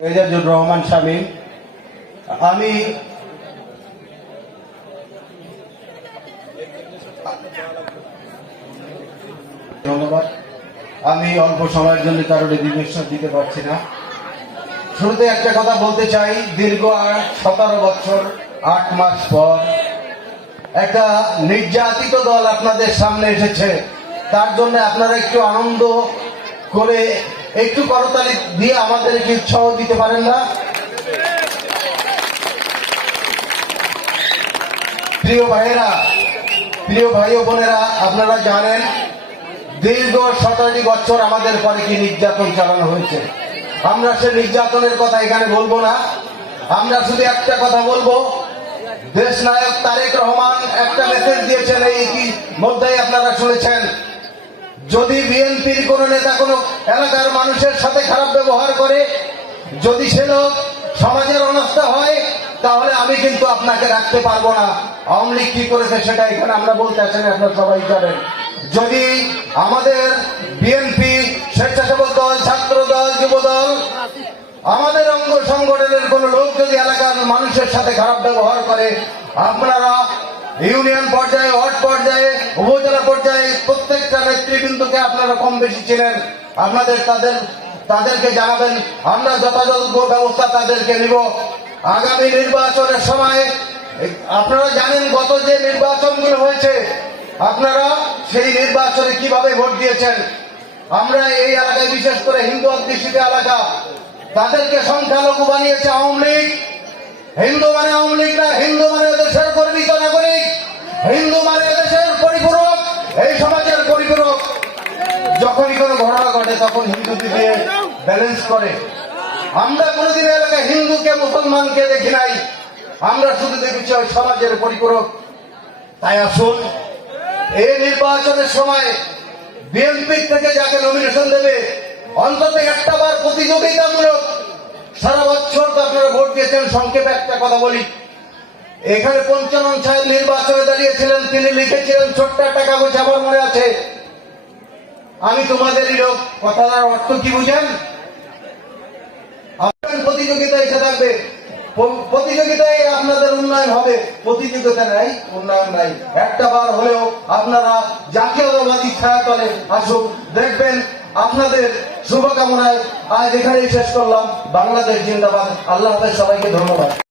এজাজুর রহমান স্বামী আমি ধন্যবাদ। আমি অল্প সময়ের জন্য কারণে দিবেশন দিতে পারছি না। শুরুতে একটা কথা বলতে চাই, দীর্ঘ আট, সতেরো বছর, আট মাস পর একটা নির্যাতিত দল আপনাদের সামনে এসেছে। তার জন্য আপনারা একটু আনন্দ করে একটু করতালি দিয়ে আমাদেরকে উৎসাহ দিতে পারেন না? প্রিয় ভাইয়েরা, প্রিয় ভাই বোনেরা, আপনারা জানেন, দীর্ঘ সতেরোটি বছর আমাদের পরে কি নির্যাতন চালানো হয়েছে? আমরা সে নির্যাতনের কথা এখানে বলব না। আমরা শুধু একটা কথা বলব দেশ নায়ক তারেক রহমান একটা মেসেজ দিয়েছেন, এই কি মধ্যেই আপনারা শুনেছেন যদি বিএনপির কোন নেতা কোনো এলাকার মানুষের সাথে খারাপ ব্যবহার করে, যদি সে লোক সমাজের অনাস্থা হয়, তাহলে আমি কিন্তু আপনাকে রাখতে পারব না। আওয়ামী লীগ কি করেছে সেটা এখানে আমরা বলতে আসেন আপনারা সবাই জানেন। যদি আমাদের বিএনপি স্বেচ্ছাসেবক দল, ছাত্র দল, যুব দল, আমাদের অঙ্গ সংগঠনের কোন লোক যদি এলাকার মানুষের সাথে খারাপ ব্যবহার করে, আপনারা ইউনিয়ন পর্যায়ে, ওয়ার্ড পর্যায়ে নেতৃবৃন্দকে আপনারা কম বেশি ছিলেন আপনাদের, তাদের, তাদেরকে জানাবেন। আমরা যথাযথ ব্যবস্থা তাদেরকে নিব। আগামী নির্বাচনের সময়, আপনারা জানেন গত যে নির্বাচনগুলো হয়েছে, আপনারা সেই নির্বাচনে কীভাবে ভোট দিয়েছেন? আমরা এই এলাকায় বিশেষ করে হিন্দু অধ্যুষিত এলাকা, তাদেরকে সংখ্যালঘু বানিয়েছে আওয়ামী লীগ। হিন্দু মানে আওয়ামী লীগ না, হিন্দু মানে দেশের গর্বিত নাগরিক। হিন্দু মানে দেশের পরিপূরক। এই পরিপূরক যখনই কোনো ঘটনা ঘটে, তখন হিন্দুকে দিয়ে ব্যালেন্স করে। আমরা কোনোদিন এলাকায় হিন্দুকে, মুসলমানকে দেখি নাই। আমরা শুধু দেখেছি ওই সমাজের পরিপূরক। তাই আসুন, এই নির্বাচনের সময় বিএনপি থেকে যাকে নমিনেশন দেবে, অন্তত একটা বার প্রতিযোগিতামূলক সারা বছর তো আপনারা ভোট দিয়েছেন, সংক্ষেপে একটা কথা বলি। এখানে পঞ্চানন সাহেব নির্বাচনে দাঁড়িয়েছিলেন, তিনি লিখেছিলেন, ছোট্ট একটা কাগজ আমার মনে আছে। আমি তোমাদেরই লোক কথাটার অর্থ কি বুঝেন? আপনার প্রতিযোগিতা এসে থাকবে। প্রতিযোগিতায় আপনাদের উন্নয়ন হবে। প্রতিযোগিতা নাই, উন্নয়ন নাই। একটা বার হলেও আপনারা জাতীয়তাবাদী ছায়াতলে আসুন। দেখবেন আপনাদের শুভকামনায় আজ এখানেই শেষ করলাম। বাংলাদেশ জিন্দাবাদ। আল্লাহ সবাইকে ধন্যবাদ।